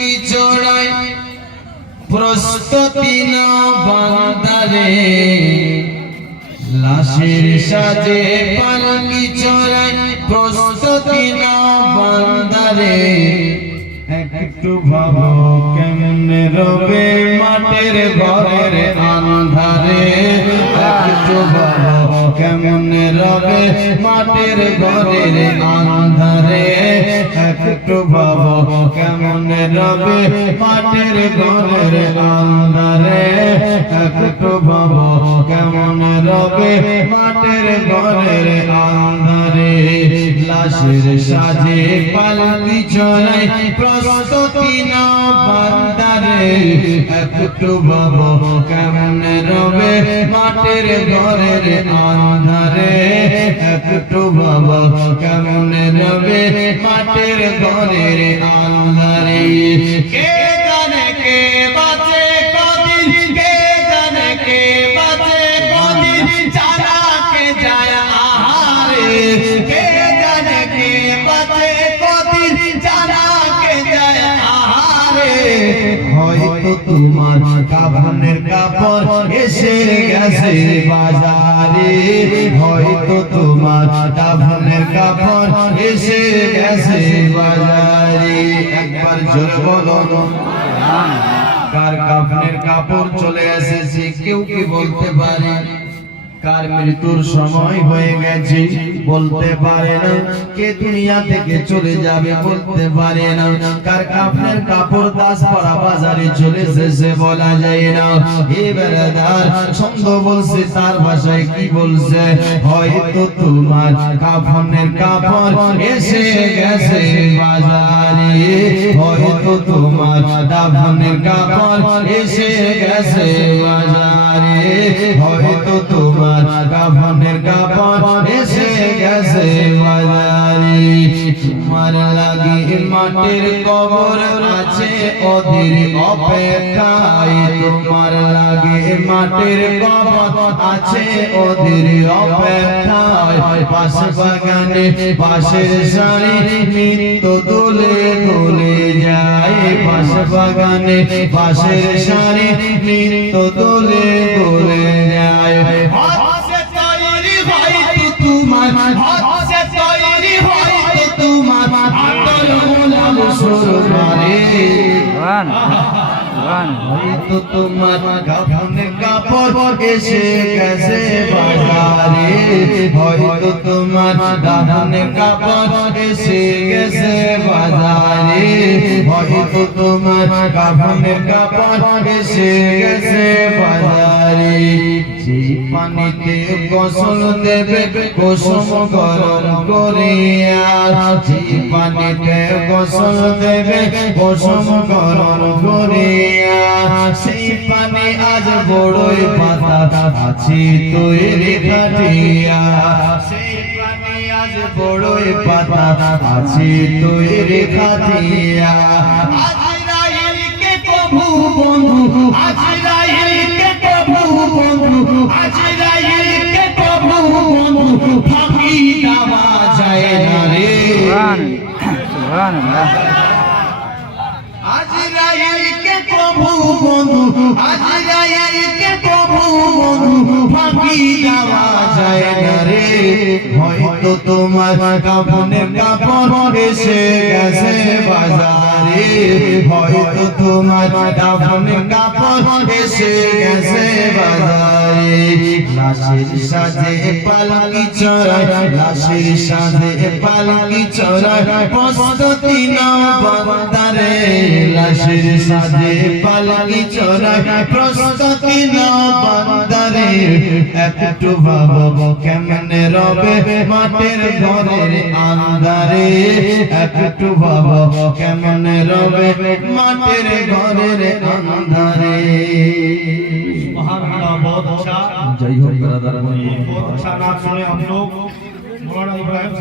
পালকি চড়ায় প্রস্তুতি না বান্দারে লাশের সাজে পালকি চড়ায় প্রস্তুতি না বান্দারে একটু ভাবো কেমনে রবে মাটির ঘরের আন্ধারে একটু ভাবো কেমনে রবে মাটির ঘরের আন্ধারে একটু ভাবো কেমনে রবে মাটির ঘরের আন্ধারে একটু ভাবো কেমনে রবে মাটির ঘরের আন্ধারে লাশের সাজে পালকি চড়ায় প্রস্তুতি না বান্দারে একটু ভাবো কেমনে রবে মাটির ঘরের আন্ধারে একটু ভাবো কেমনে রবে মাটির ঘরের আন্ধারে কে জানে কে বাঁচে কদিন কে জানে কে বাঁচে কদিন জানা কে যায় আহারে কে জানে কে বাঁচে কদিন জানা কে যায় আহারে হয়তো তোমার কাফনের কাপড় এসে গেছে বাজারে হয়তো তোমার কাফনের কাপড় এসে গেছে বাজারে একবার জোরে বলো কার কাফনের কাপড় চলে এসেছে কেউ কি বলতে পারে কার মৃত্যুর সময় হয়ে গেছে বলতে পারে না কে দুনিয়া থেকে চলে যাবে বলতে পারে না কার কাফনের কাপড় দাসপাড়া বাজারে চলে এসেছে বলা যায় না এ বেলাদার ছন্দ বলছে তার ভাষায় কি বলছে হয়তো তোমার কাফনের কাপড় এসে গেছে বাজারে হয়তো তোমার কাফনের কাপড় এসে গেছে বাজারে হয়তো তোমার কাফনের কাপড় এসে গেছে বাজারে তোমার লাগি মাটির কবর আছে অধীর অপেক্ষায় তোমার লাগি মাটির কবর আছে অধীর অপেক্ষায় পাশ বাগানে পাশের সারি নিত্য দোলে দোলে যায় পাশ বাগানে পাশের সারি নিত্য দোলে দোলে যায় হয়তো তোমার কাফনের কাপড় এসে গেছে বাজারে হয়তো তোমার কাফনের কাপড় এসে গেছে বাজারে হয়তো তোমার কাফনের কাপড় এসে গেছে বাজারে যে পানিতে গোসল দেবে কুসুম গরম করিয়া যে পানিতে গোসল দেবে কুসুম গরম করিয়া সেই পানি আজ বড়ই পাতা আছে তৈরি খাটিয়া সেই পানি আজ বড়ই পাতা আছে তৈরি খাটিয়া আজরাইলকে কবু বন্ধু আজরাইলকে কবু বন্ধু আজরাইলকে কবু বন্ধু ফাঁকি দেওয়া যায় না রে সুবহানাল্লাহ আজরাইলকে কবু বন্ধু আজরাইলকে কবু বন্ধু ফাঁকি দেওয়া যায় না রে হয়তো তোমার কাফনের কাপড় এসে গেছে বাজারে হয়তো তোমার কাফনের কাপড় এসে গেছে বাজারে লাশের সাজে পালকি চড়ায় লাশের সাজে পালকি চড়ায় প্রস্তুতি নাও বান্দারে লাশের সাজে পালকি চড়ায় প্রস্তুতি নাও বান্দারে একটু ভাবো কেমনে রবে মাটির ঘরের আন্ধারে একটু ভাবো কেমনে রবে মাটির ঘরের আন্ধারে सुभान अल्लाह बहुत अच्छा जय हो ब्रदर बहुत अच्छा नाम सुने हम लोग मौलाना इब्राहिम